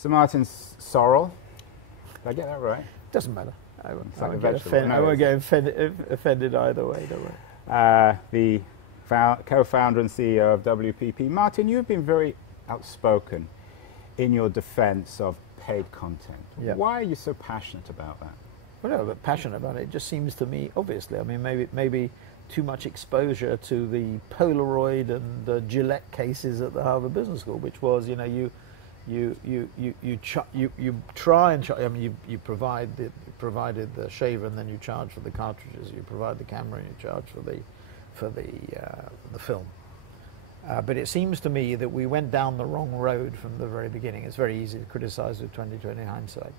Sir Martin Sorrell. Did I get that right? Doesn't matter. I won't vegetable. get offended either way, don't worry. The co-founder and CEO of WPP. Martin, you've been very outspoken in your defense of paid content. Yeah. Why are you so passionate about that? Well, no, but passionate about it. It just seems to me, obviously, I mean, maybe too much exposure to the Polaroid and the Gillette cases at the Harvard Business School, which was, you know, you try and I mean, you provided the shaver and then you charge for the cartridges. You provide the camera and you charge for the film. But it seems to me that we went down the wrong road from the very beginning. It's very easy to criticize with 20/20 hindsight.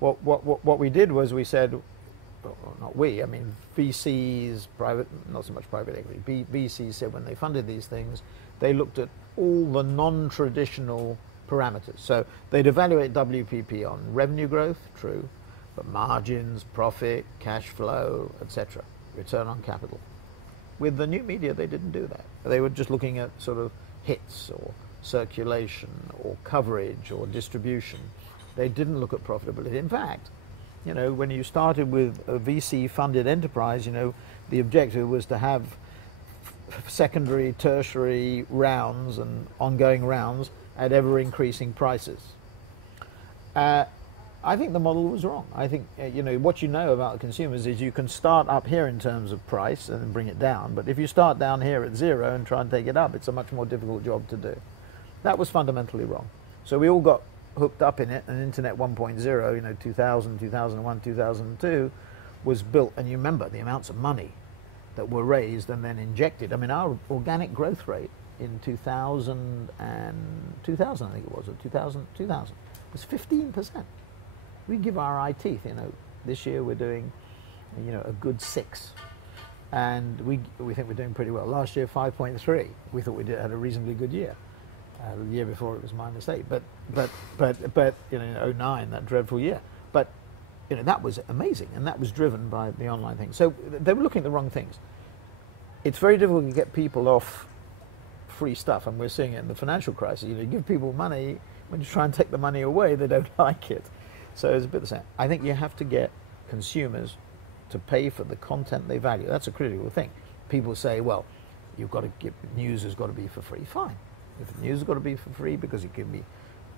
What we did was we said, well, not we, I mean VCs, private, not so much private equity, VCs said when they funded these things, they looked at all the non-traditional parameters. So they'd evaluate WPP on revenue growth, true, but margins, profit, cash flow, etc., return on capital. With the new media, they didn't do that. They were just looking at sort of hits or circulation or coverage or distribution. They didn't look at profitability. In fact, you know, when you started with a VC-funded enterprise, you know, the objective was to have secondary, tertiary rounds and ongoing rounds at ever-increasing prices. I think the model was wrong. I think, you know, what you know about consumers is you can start up here in terms of price and then bring it down, but if you start down here at zero and try and take it up, it's a much more difficult job to do. That was fundamentally wrong. So we all got hooked up in it, and Internet 1.0, you know, 2000, 2001, 2002, was built, and you remember the amounts of money that were raised and then injected. I mean, our organic growth rate in 2000 I think it was, or 2000 was 15%. We give our eye teeth, you know. This year we're doing, you know, a good 6, and we think we're doing pretty well. Last year 5.3. We thought we had a reasonably good year. The year before it was -8, but you know, in 2009, that dreadful year. But you know, that was amazing, and that was driven by the online thing. So they were looking at the wrong things. It's very difficult to get people off free stuff, and we're seeing it in the financial crisis. You know, you give people money, when you try and take the money away, they don't like it. So it's a bit the same. I think you have to get consumers to pay for the content they value. That's a critical thing. People say, well, you've got to give, news has got to be for free. Fine. If the news has got to be for free because it can be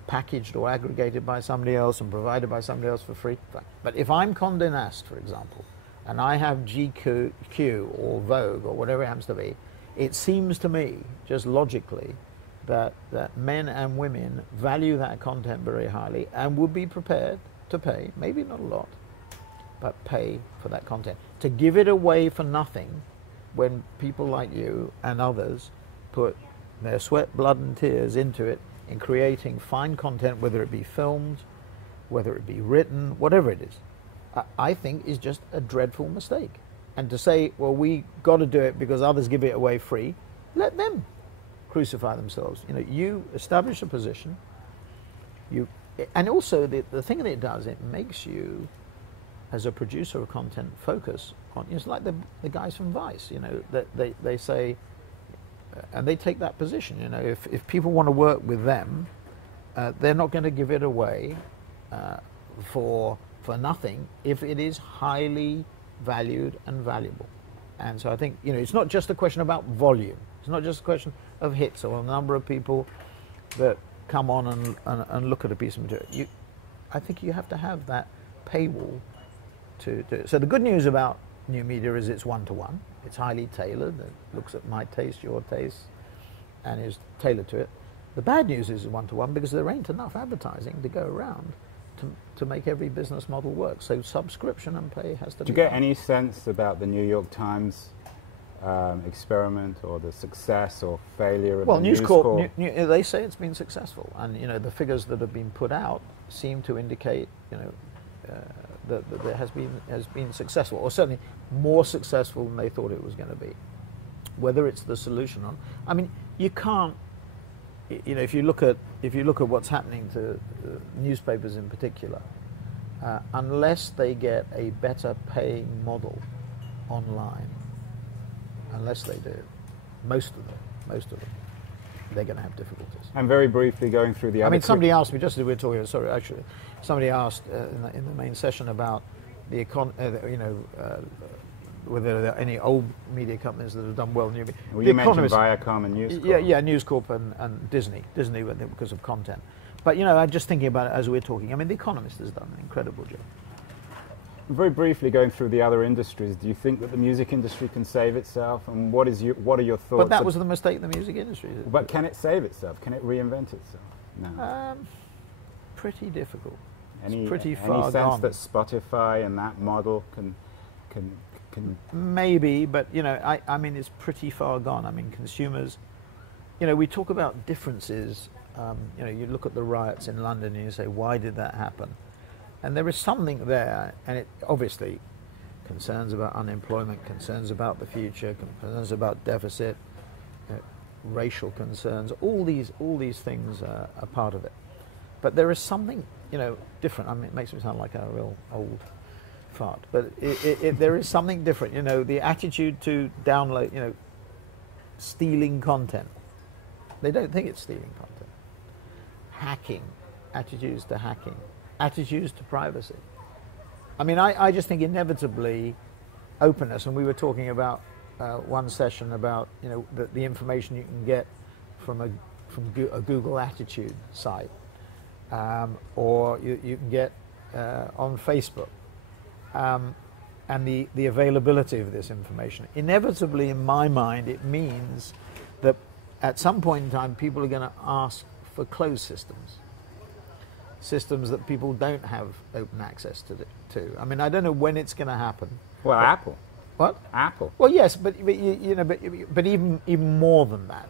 packaged or aggregated by somebody else and provided by somebody else for free, fine. But if I'm Condé Nast, for example, and I have GQ or Vogue or whatever it happens to be, it seems to me, just logically, that men and women value that content very highly and would be prepared to pay, maybe not a lot, but pay for that content. To give it away for nothing when people like you and others put their sweat, blood and tears into it in creating fine content, whether it be filmed, whether it be written, whatever it is, I think is just a dreadful mistake. And to say, well, we got to do it because others give it away free, let them crucify themselves. You know, you establish a position, and also the thing that it does, it makes you, as a producer of content, focus on, it's like the guys from Vice, you know, that they say, and they take that position, you know, if people want to work with them, they're not going to give it away for nothing if it is highly valued and valuable. And so I think, you know, it's not just a question about volume. It's not just a question of hits or a number of people that come on and look at a piece of material. I think you have to have that paywall to do it. So the good news about new media is it's one-to-one. It's highly tailored. It looks at my taste, your taste, and is tailored to it. The bad news is one-to-one because there ain't enough advertising to go around to make every business model work. So subscription and pay has to be. Do you get any sense about the New York Times experiment or the success or failure of the News Corp? They say it's been successful, and you know the figures that have been put out seem to indicate, you know, that there has been successful, or certainly more successful than they thought it was going to be. Whether it's the solution or, I mean, you can't. You know, if you look at what's happening to newspapers in particular, unless they get a better paying model online, unless they do, most of them, they're going to have difficulties. And very briefly going through the other... I mean, somebody asked me, just as we were talking, sorry, actually, somebody asked in the main session about the whether there are any old media companies that have done well. Well, you mentioned Viacom and News Corp. Yeah, News Corp and Disney because of content. But, I'm just thinking about it as we're talking. I mean, The Economist has done an incredible job. Very briefly going through the other industries, do you think that the music industry can save itself? And what are your thoughts? But that was the mistake in the music industry. But can it save itself? Can it reinvent itself? No. Pretty difficult. Any sense gone. That Spotify and that model can maybe, but I mean it's pretty far gone. I mean consumers, we talk about differences. You look at the riots in London and you say, why did that happen? And there is something there, and it obviously concerns about unemployment, concerns about the future, concerns about deficit, racial concerns. All these things are part of it. But there is something different. I mean, it makes me sound like a real old fart, but there is something different. The attitude to download, stealing content. They don't think it's stealing content. Hacking, attitudes to hacking, attitudes to privacy. I mean, I just think inevitably openness, and we were talking about one session about the information you can get from a Google Attitude site, or you can get on Facebook, and the availability of this information. Inevitably, in my mind, it means that at some point in time, people are going to ask for closed systems that people don't have open access to. I mean, I don't know when it's going to happen. Well, Apple. What? Apple. Well, yes, but even more than that.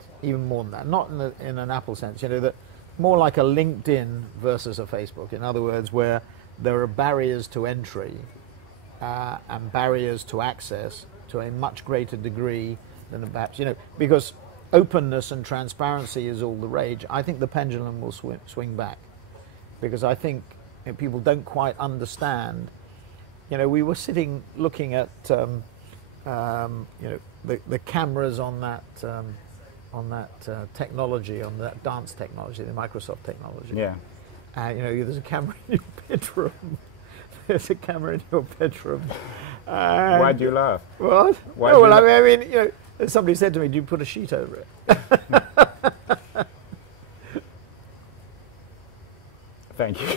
Not in an Apple sense. That more like a LinkedIn versus a Facebook. In other words, where there are barriers to entry and barriers to access to a much greater degree than perhaps because openness and transparency is all the rage. I think the pendulum will swing back, because I think people don't quite understand. We were sitting looking at the cameras on that technology, on that dance technology, the Microsoft technology. Yeah. There's a camera in your bedroom. There's a camera in your bedroom. Why'd you laugh? What? I mean, somebody said to me, "Do you put a sheet over it?" Thank you.